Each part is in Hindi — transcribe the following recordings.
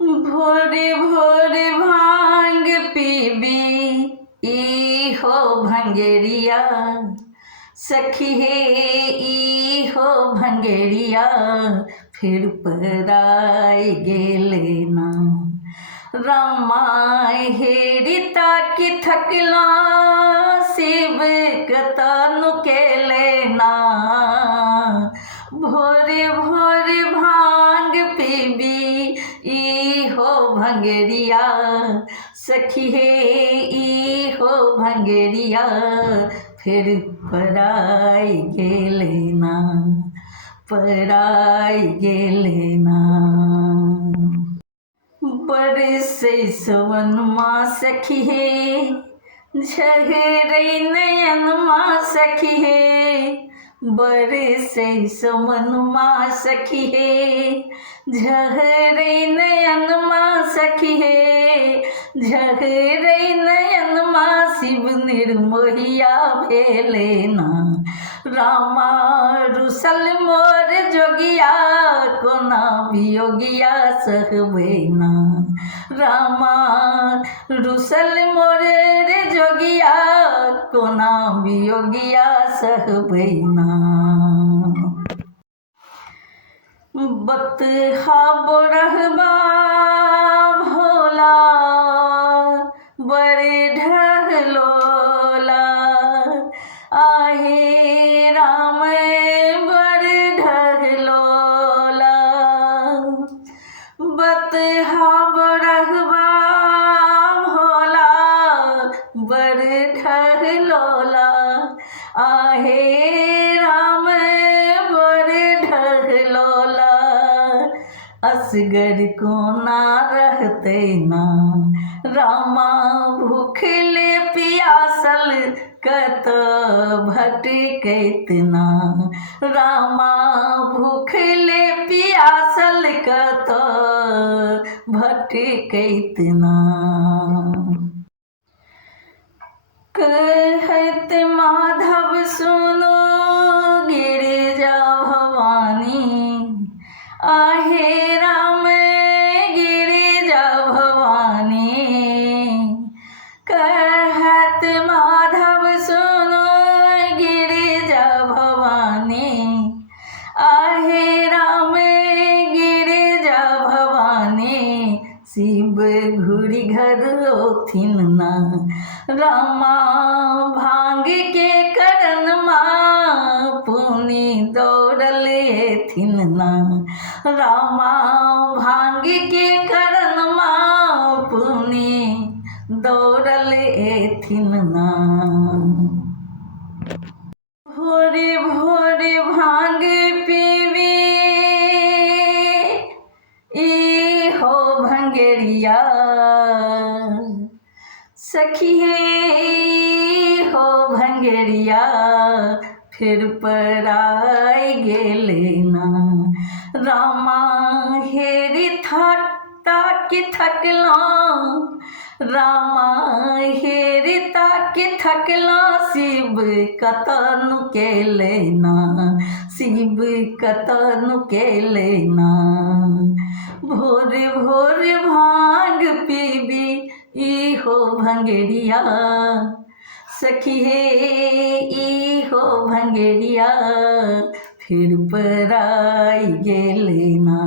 भोरे भोरे भांग पीबी ई हो भंगेरिया, सखी हे ई हो भंगेरिया, फिर पराई गेले ना। रामाय हेरिता की थकला, शिव कतनु केले ना। भोरे भोरे भांग पीबी ई हो भंगेरिया, सखी हे ई हो भंगेरिया, फिर पराई गेले ना, पराई गेले ना। बरसे सवन माँ सखी हे, झगरे नयन माँ सखी हे। बरसे सवन माँ सखी हे, झगरे नयन माँ सखी हे। झगरे नयन माँ शिव निर्मोहिया भेले ना। रामा रुसल मोर जोगिया, कोना वियोगिया सहबे ना। रामा रुसल मोर रे जोगिया, कोना वियोगिया सहबे ना। बतहा बोरहबा भोला, बड़े ढहलोला। आहे राम बड़े ढहलोला। बतहा बोरहबा भोला, बड़े ढहलोला। आहे राम बड़े ढहलोला। असगर को ना रहते ना, रामा भूखले पियासल कत भटकैत ना। रामा भूखले पियासल कत भटकैत ना। कहत माधव सुनो गिरिजा भवानी, आहे राम गिरिजा भवानी। कहत माधव सुनो गिरिजा भवानी, आहे राम गिरिजा भवानी। शिव घुरी घर ओथिन ना, रामा भांग के करन माँ पुनि दौड़ल एथिन ना। रामा भांग के करन माँ पुनि दौड़ल एथिन ना। भोरे भोरे भांग पीबी ई हो भंगेरिया, सखी हे हो भंगेरिया, फिर पराई गेले ना। रामा हेरी थकता की थकला, रामा हेरी ताकि थकला। शिव कतनु केले ना, शिव कतनु केले ना। भोरे भोरे भांग पीबी ई हो भंगेरिया, सखी हे ई हो भंगेरिया, फिर पराई गेले ना,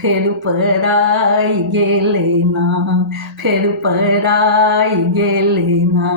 फिर पराई गेले ना, फिर पराई गेले ना।